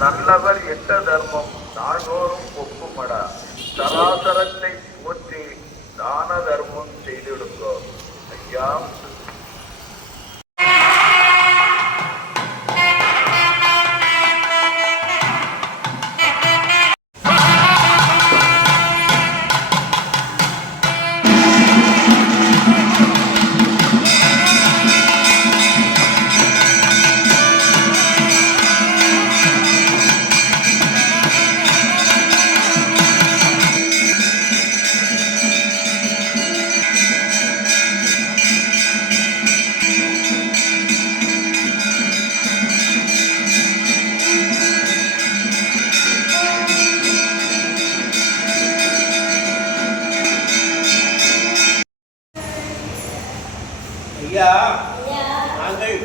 நல்லவர் எட்ட தர்மம் நாள்தோறும் ஒப்புமடா. சராசரத்தை போற்றி தான தர்மம் செய்திடுங்கோ. ஐயா ஐயா, நாங்கள்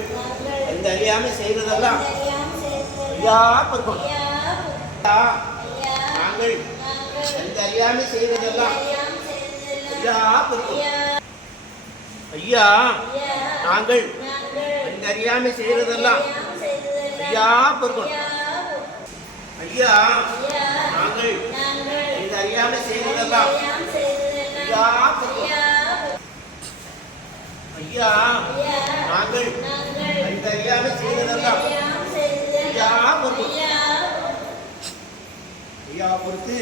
எந்த அறியாமை செய்வதெல்லாம் ஐயா பொறுக்கும். நாங்கள் எந்த அறியாமை செய்வதெல்லாம் ஐயா பொறுக்கும். ஐயா, நாங்கள் எந்த அறியாமை செய்வதெல்லாம் ஐயா பொறுக்கும். ஐயா, நாங்கள் எந்த அறியாமை செய்வதெல்லாம் ஐயா பொறுக்கும். ஐயா, நாங்கள் அந்த அறியாமை செய்வதெல்லாம் ஐயா பொறுத்து. ஐயா பொறுத்து.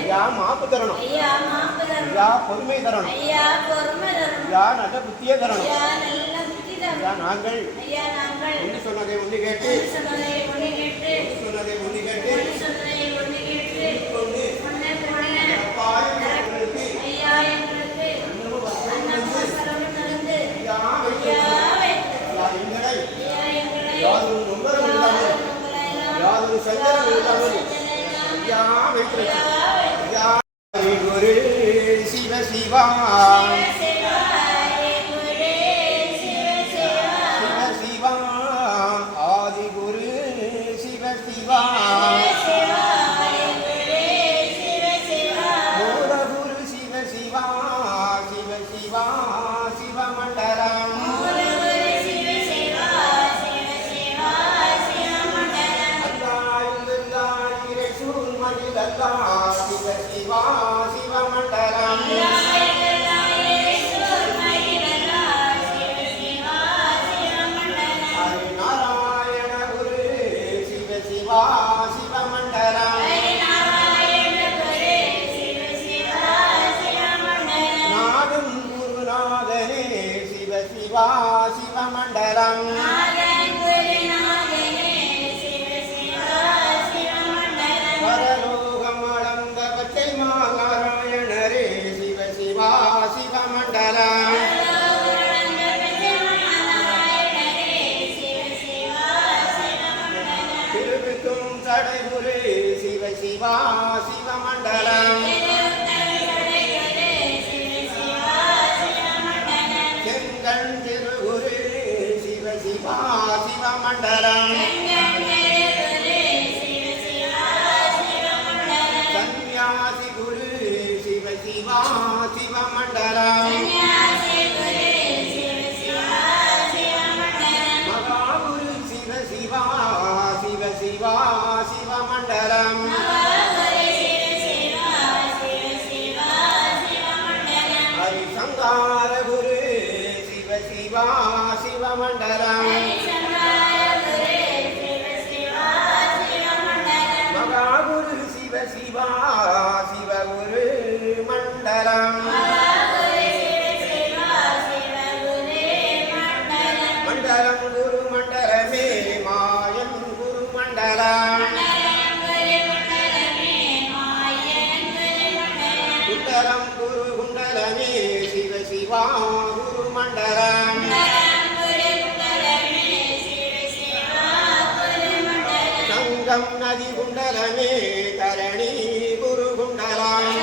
ஐயா மாப்பு தரணும். ஐயா பொறுமை தரணும். ஐயா நல்ல புத்தியே தரணும். ஐயா நாங்கள் ஒன்று சொன்னதை ஒன்று கேட்டு சொன்னதை ஒன்று கேட்டு குரு சிவ சிவா சிவ சிவா ஆதி குரு சிவ சிவா மூல குரு சிவ சிவா சிவ சிவா சிவமண்டலம் சிவ சிவா சிவமண்டலம் ஹரிநாராயண குரு சிவ சிவா சிவமண்டலம் நாடும் குருநாதனே சிவ சிவா சிவமண்டலம் நாராயணரே சிவ சிவா சிவமண்டலம் திருவிக்கும் சடைகுரு சிவ சிவா சிவமண்டலம் செங்கண் திருகுரு சிவ சிவா சிவமண்டலம் சன்னியாசி குரு சிவ சிவா சிவமண்டலம் மகாகுரு சிவ சிவா சிவ சிவா சிவமண்டலம் ஹரிசங்கார குரு சிவ சிவா சிவமண்டலம் மகாகுரு சிவ சிவா சிவகுரு மண்டலம் மண்டலம் குரு மண்டலமே மாயன் குரு மண்டலம் குண்டலம் குரு குண்டலமே சிவ சிவா குரு மண்டலம் சங்கம் நதி குண்டலமே தரணி குரு குண்டலம்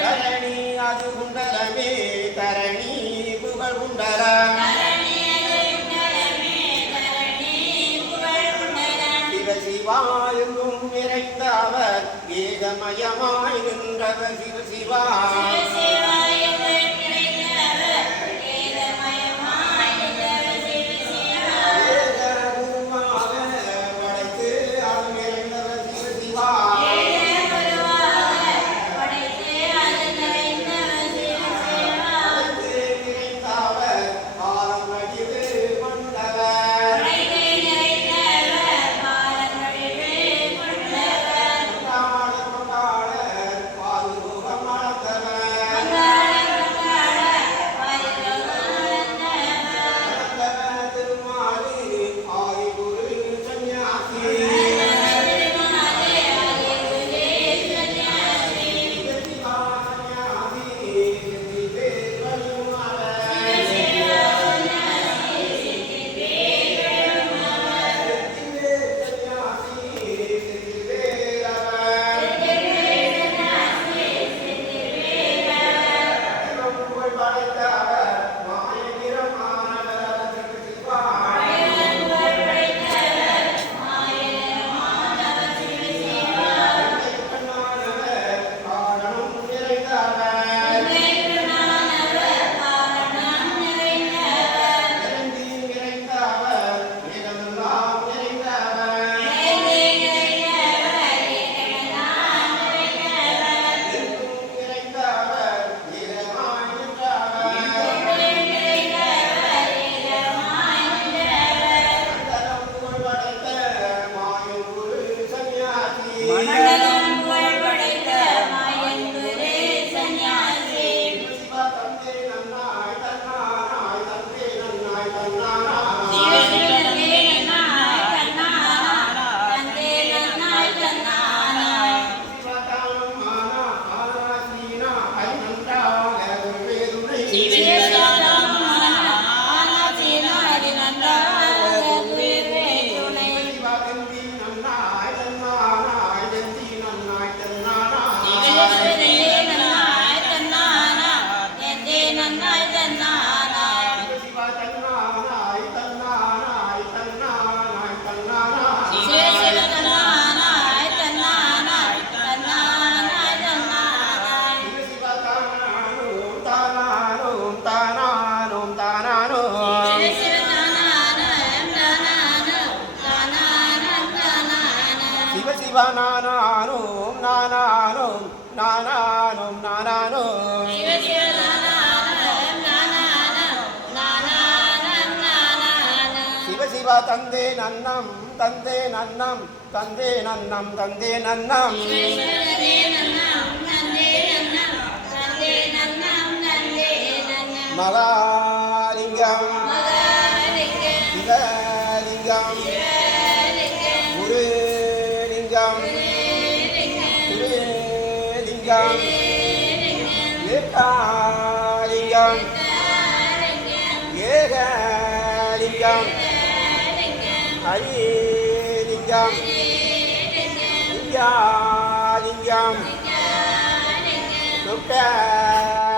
தரணி அது குண்டலமே தரணி புகழ் குண்டலம் சிவ சிவாயும் நிறைந்த அவர் ஏகமயமாய் நின்றவர் சிவ சிவா தன்னானா நானானோம் நானானோம் நானானோம் நானானோம் சிவ சிவ தந்தே நன்னம் தந்தே நன்னம் தந்தே நன்னம் தந்தே நன்னம் மகாலிங்கம் சிவலிங்கம் குருலிங்கம் திருலிங்கம் ஏகாலிங்கம் ஏகலிங்கம் ஹரிலிங்கம் லிங்காலிங்கம் சுக்கலிங்கம்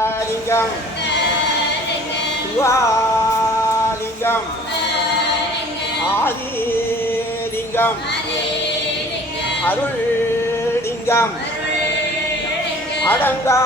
சிவாலிங்கம் ஆதிலிங்கம் அருள்லிங்கம் அடங்கா